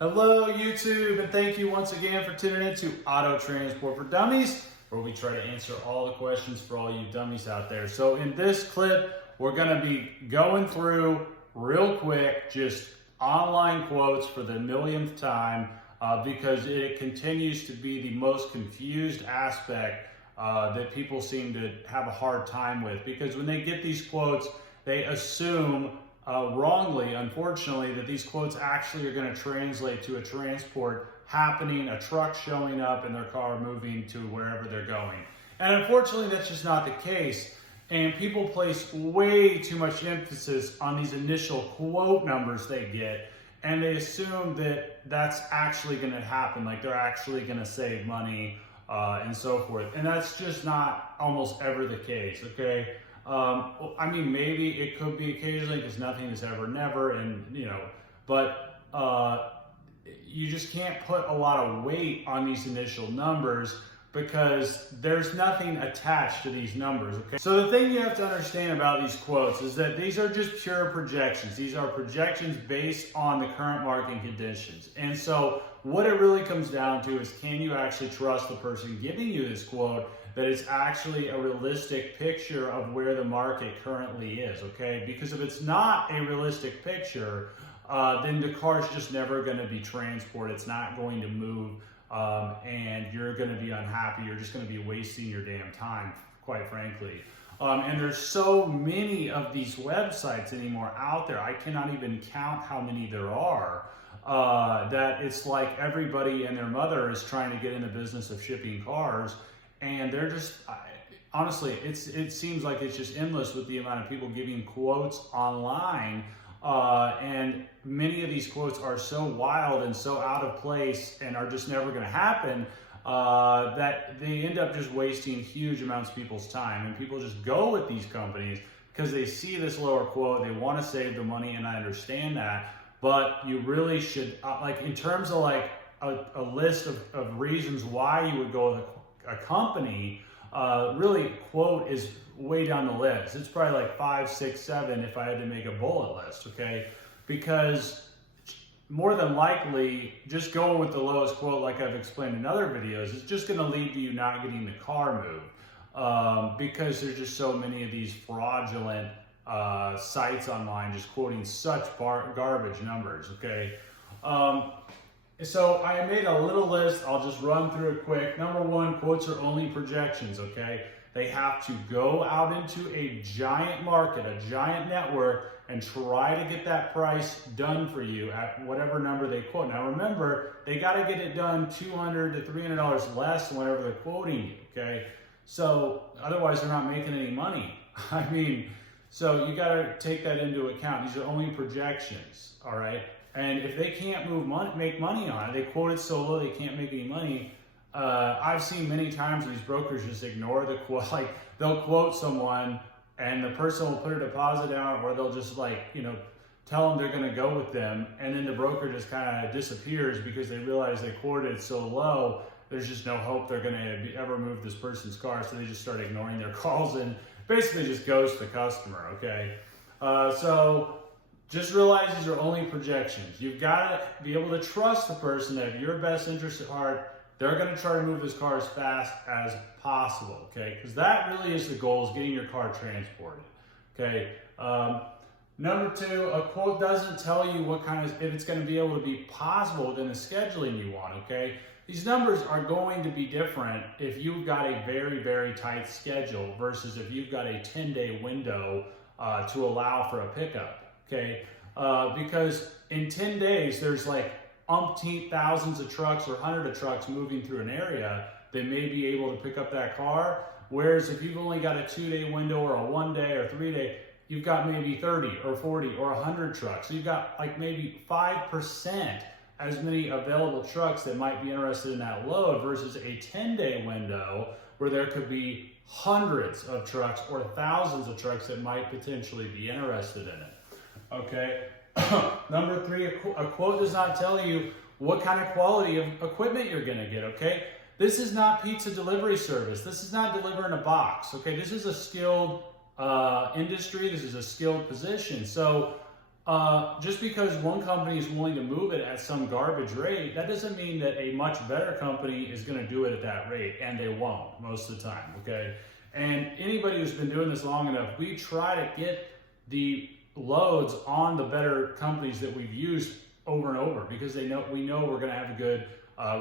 Hello YouTube, and thank you once again for tuning in to Auto Transport for Dummies, where we try to answer all the questions for all you dummies out there. So in this clip, we're gonna be going through real quick, just online quotes for the millionth time, because it continues to be the most confused aspect that people seem to have a hard time with. Because when they get these quotes, they assume wrongly, unfortunately, that these quotes actually are going to translate to a transport happening, a truck showing up, and their car moving to wherever they're going. And unfortunately, that's just not the case. And people place way too much emphasis on these initial quote numbers they get, and they assume that that's actually going to happen, like they're actually going to save money and so forth. And that's just not almost ever the case, okay? I mean, maybe it could be occasionally, because nothing is ever never, and but you just can't put a lot of weight on these initial numbers because there's nothing attached to these numbers, okay? So the thing you have to understand about these quotes is that these are just pure projections. These are projections based on the current market conditions. And so what it really comes down to is, can you actually trust the person giving you this quote, that it's actually a realistic picture of where the market currently is, okay? Because if it's not a realistic picture, then the car's just never gonna be transported. It's not going to move, and you're gonna be unhappy. You're just gonna be wasting your damn time, quite frankly. And there's so many of these websites anymore out there. I cannot even count how many there are, that it's like everybody and their mother is trying to get in the business of shipping cars. And they're just, honestly, it seems like it's just endless with the amount of people giving quotes online. And many of these quotes are so wild and so out of place and are just never going to happen, that they end up just wasting huge amounts of people's time. And people just go with these companies because they see this lower quote, they want to save the money, and I understand that. But you really should, like in terms of like a list of reasons why you would go with a company, really quote is way down the list. It's probably like 5, 6, 7 if I had to make a bullet list, okay? Because more than likely, just going with the lowest quote, like I've explained in other videos, is just gonna lead to you not getting the car moved, because there's just so many of these fraudulent sites online just quoting such garbage numbers, okay? So I made a little list. I'll just run through it quick. Number one, quotes are only projections, okay? They have to go out into a giant market, a giant network, and try to get that price done for you at whatever number they quote. Now remember, they got to get it done $200 to $300 less than whatever they're quoting you, okay? So otherwise they're not making any money. I mean, so you got to take that into account. These are only projections, all right? And if they can't make money on it, they quote it so low they can't make any money. I've seen many times these brokers just ignore the quote. Like they'll quote someone and the person will put a deposit down, or they'll just tell them they're going to go with them, and then the broker just kind of disappears because they realize they quoted it so low. There's just no hope they're going to ever move this person's car, so they just start ignoring their calls and basically just ghost the customer. Okay, so. Just realize these are only projections. You've got to be able to trust the person that if your best interest at heart, they're going to try to move this car as fast as possible, okay? Because that really is the goal, is getting your car transported, okay? Number two, a quote doesn't tell you if it's going to be able to be possible within the scheduling you want, okay? These numbers are going to be different if you've got a very, very tight schedule versus if you've got a 10-day window to allow for a pickup. Okay, because in 10 days, there's like umpteen thousands of trucks or hundreds of trucks moving through an area that may be able to pick up that car. Whereas if you've only got a 2-day window or a 1-day or 3-day, you've got maybe 30 or 40 or 100 trucks. So you've got like maybe 5% as many available trucks that might be interested in that load versus a 10-day window where there could be hundreds of trucks or thousands of trucks that might potentially be interested in it. Okay. Number three, a quote does not tell you what kind of quality of equipment you're going to get. Okay. This is not pizza delivery service. This is not delivering a box. Okay. This is a skilled industry. This is a skilled position. So just because one company is willing to move it at some garbage rate, that doesn't mean that a much better company is going to do it at that rate, and they won't most of the time, okay? And anybody who's been doing this long enough, we try to get the loads on the better companies that we've used over and over, because we know we're going to have a good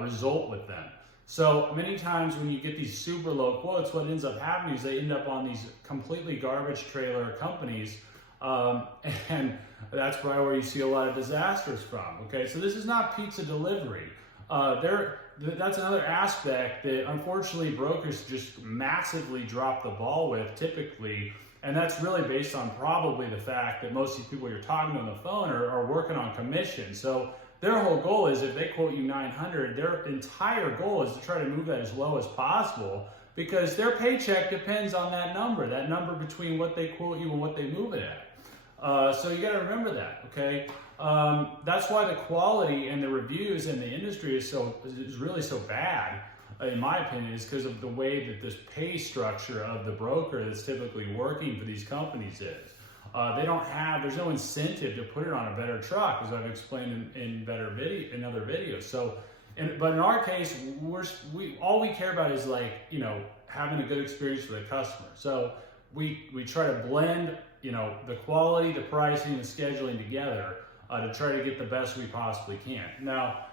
result with them. So many times when you get these super low quotes, what ends up happening is they end up on these completely garbage trailer companies, and that's probably where you see a lot of disasters from. Okay, so this is not pizza delivery. That's another aspect that unfortunately brokers just massively drop the ball with typically, and that's really based on probably the fact that most of these people you're talking to on the phone are working on commission. So their whole goal is, if they quote you 900, their entire goal is to try to move that as low as possible, because their paycheck depends on that number between what they quote you and what they move it at. So you got to remember that, okay? That's why the quality and the reviews in the industry is really so bad, in my opinion, is because of the way that this pay structure of the broker that's typically working for these companies is. There's no incentive to put it on a better truck, as I've explained in other videos. So, but in our case, all we care about is, like, having a good experience for the customer. So we try to blend, the quality, the pricing, the scheduling together to try to get the best we possibly can. Now,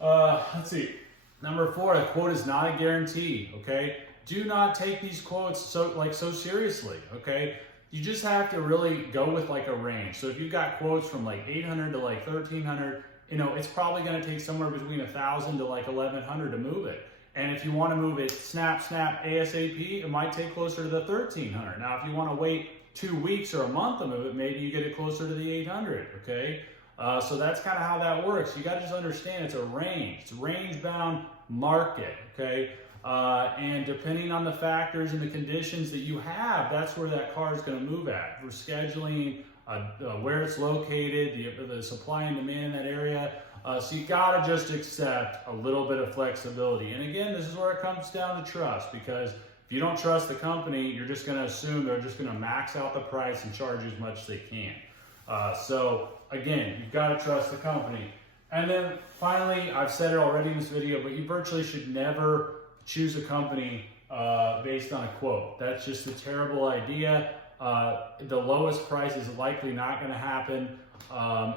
let's see. Number 4, a quote is not a guarantee. Okay, do not take these quotes so seriously. Okay. You just have to really go with like a range. So if you've got quotes from like 800 to like 1300, it's probably going to take somewhere between 1,000 to like 1,100 to move it. And if you want to move it snap ASAP, it might take closer to the 1,300. Now, if you want to wait 2 weeks or a month to move it, maybe you get it closer to the 800. Okay, so that's kind of how that works. You got to just understand it's a range. It's a range-bound market. Okay. And depending on the factors and the conditions that you have, that's where that car is going to move at. For scheduling, where it's located, the supply and demand in that area. So you got to just accept a little bit of flexibility. And again, this is where it comes down to trust, because if you don't trust the company, you're just going to assume they're just going to max out the price and charge as much as they can. So again, you've got to trust the company. And then finally, I've said it already in this video, but you virtually should never choose a company based on a quote. That's just a terrible idea. The lowest price is likely not going to happen,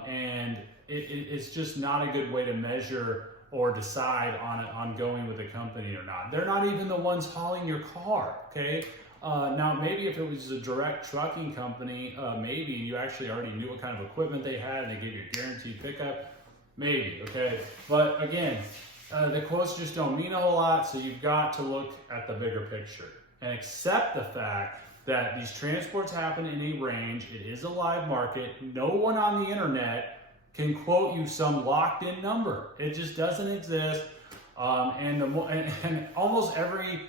and it's just not a good way to measure or decide on going with a company or not. They're not even the ones hauling your car, okay? Now, maybe if it was a direct trucking company, maybe you actually already knew what kind of equipment they had and they gave you a guaranteed pickup, maybe, okay? But again, the quotes just don't mean a whole lot, so you've got to look at the bigger picture and accept the fact that these transports happen in a range. It is a live market. No one on the internet can quote you some locked-in number. It just doesn't exist. And almost every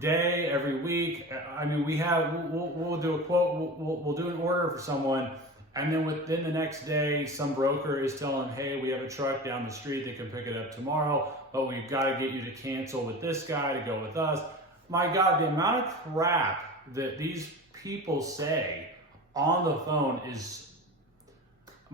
day, every week, I mean, we'll do a quote. We'll do an order for someone. And then within the next day, some broker is telling, hey, we have a truck down the street that can pick it up tomorrow, but we've got to get you to cancel with this guy to go with us. My God, the amount of crap that these people say on the phone is,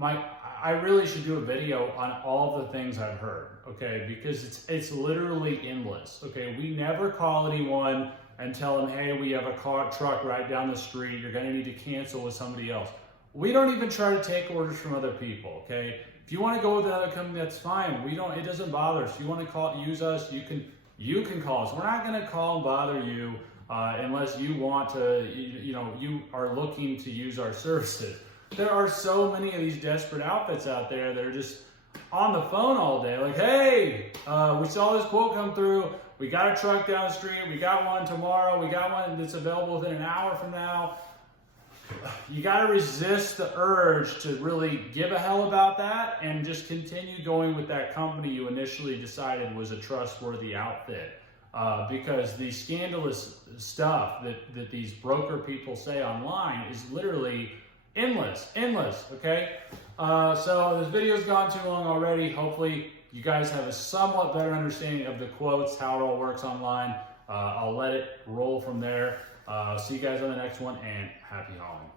I really should do a video on all the things I've heard, okay? Because it's literally endless, okay? We never call anyone and tell them, hey, we have a truck right down the street. You're going to need to cancel with somebody else. We don't even try to take orders from other people, okay? If you want to go with another company, that's fine. It doesn't bother us. If you want to use us, you can call us. We're not going to call and bother you unless you want to, you are looking to use our services. There are so many of these desperate outfits out there that are just on the phone all day, like, hey, we saw this quote come through. We got a truck down the street. We got one tomorrow. We got one that's available within an hour from now. You got to resist the urge to really give a hell about that and just continue going with that company you initially decided was a trustworthy outfit. Because the scandalous stuff that these broker people say online is literally endless, okay? So this video's gone too long already. Hopefully you guys have a somewhat better understanding of the quotes, how it all works online. I'll let it roll from there. See you guys on the next one, and happy hauling.